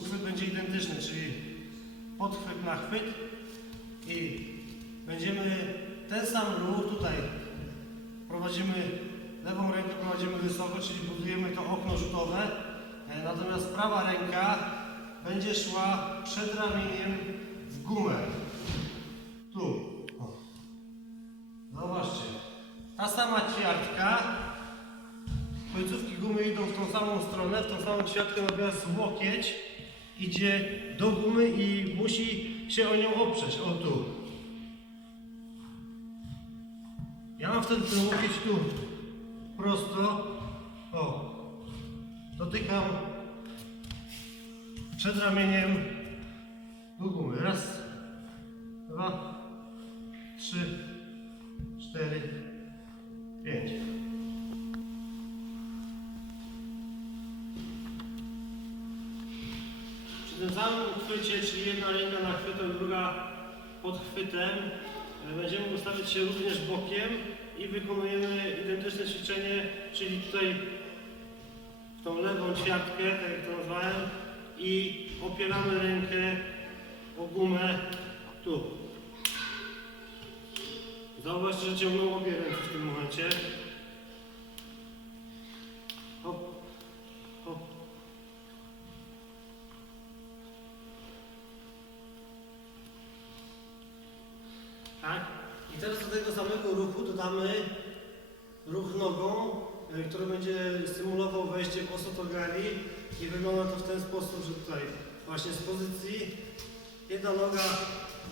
uchwyt będzie identyczny, czyli podchwyt na chwyt i będziemy ten sam ruch tutaj prowadzimy lewą rękę prowadzimy wysoko, czyli budujemy to okno rzutowe, e, natomiast prawa ręka będzie szła przed ramieniem w gumę. Tu. Zobaczcie. Ta sama ćwiartka. Końcówki gumy idą w tą samą stronę, w tą samą ćwiartkę, natomiast łokieć idzie do gumy i musi się o nią oprzeć. O tu. Ja mam wtedy ten łokieć tu prosto. O. Dotykam przed ramieniem do gumy. Raz, dwa, trzy, Tym samym chwycie, czyli jedna ręka na chwytem, druga pod chwytem, e, będziemy ustawiać się również bokiem i wykonujemy identyczne ćwiczenie, czyli tutaj tą lewą ćwiartkę, tak jak to nazwałem, i opieramy rękę o gumę tu. Zauważcie, że ciągną obie ręce w tym momencie. Hop. Tak? I teraz do tego samego ruchu dodamy ruch nogą, e, który będzie symulował wejście po sotogali i wygląda to w ten sposób, że tutaj właśnie z pozycji jedna noga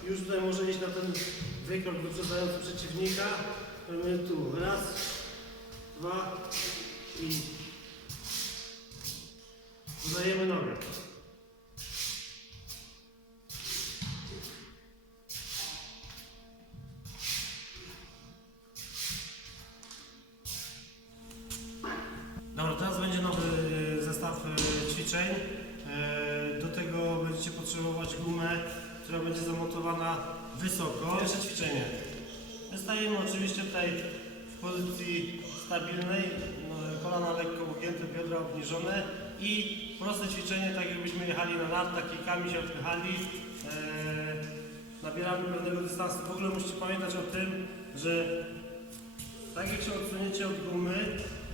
już tutaj może iść na ten wykrok wyprzedzający przeciwnika. Robimy tu raz, dwa i dodajemy nogę. Potrzebować gumę, która będzie zamontowana wysoko. Pierwsze ćwiczenie. My stajemy oczywiście tutaj w pozycji stabilnej, no, kolana lekko ugięte, biodra obniżone i proste ćwiczenie, tak jakbyśmy jechali na nartach, kikami się odpychali. E, Nabieramy pewnego dystansu. W ogóle musicie pamiętać o tym, że tak jak się odsuniecie od gumy,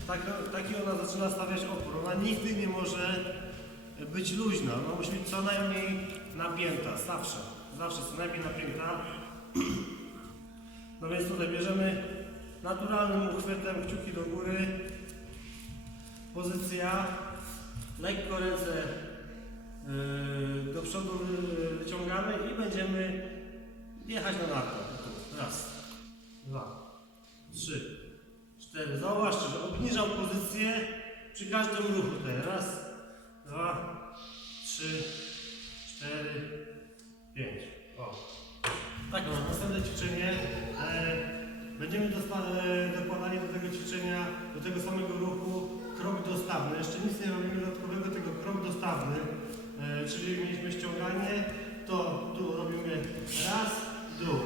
tak, taki ona zaczyna stawiać opór. Ona nigdy nie może być luźna. Ona musi być co najmniej napięta. Zawsze. Zawsze co najmniej napięta. No więc tutaj bierzemy naturalnym uchwytem kciuki do góry. Pozycja. Lekko ręce yy, do przodu wy- wyciągamy i będziemy jechać na. Tu. Raz, dwa, trzy, cztery. Zauważcie, że obniżam pozycję przy każdym ruchu tutaj. Raz, dwa, trzy, cztery, pięć. O. Tak, no, następne ćwiczenie. E, będziemy e, dokładali do tego ćwiczenia, do tego samego ruchu krok dostawny. Jeszcze nic nie robimy dodatkowego, tego krok dostawny. E, czyli mieliśmy ściąganie, to tu robimy raz, dół,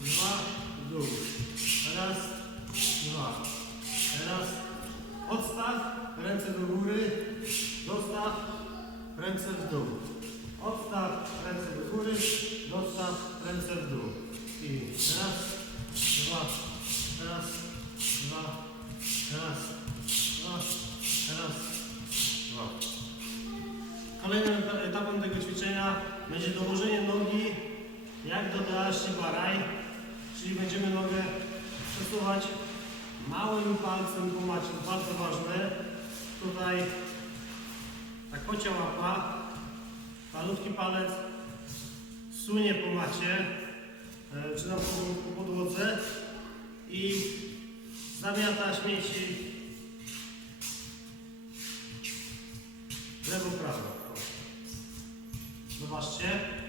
dwa, dół, Kolejnym etapem tego ćwiczenia będzie dołożenie nogi jak do Dashi Baraj, czyli będziemy nogę przesuwać małym palcem po macie, bardzo ważne. Tutaj tak kocia łapa, malutki palec sunie po macie, e, czy na pod- po podłodze i zamiata śmieci lewo-prawo. Zobaczcie.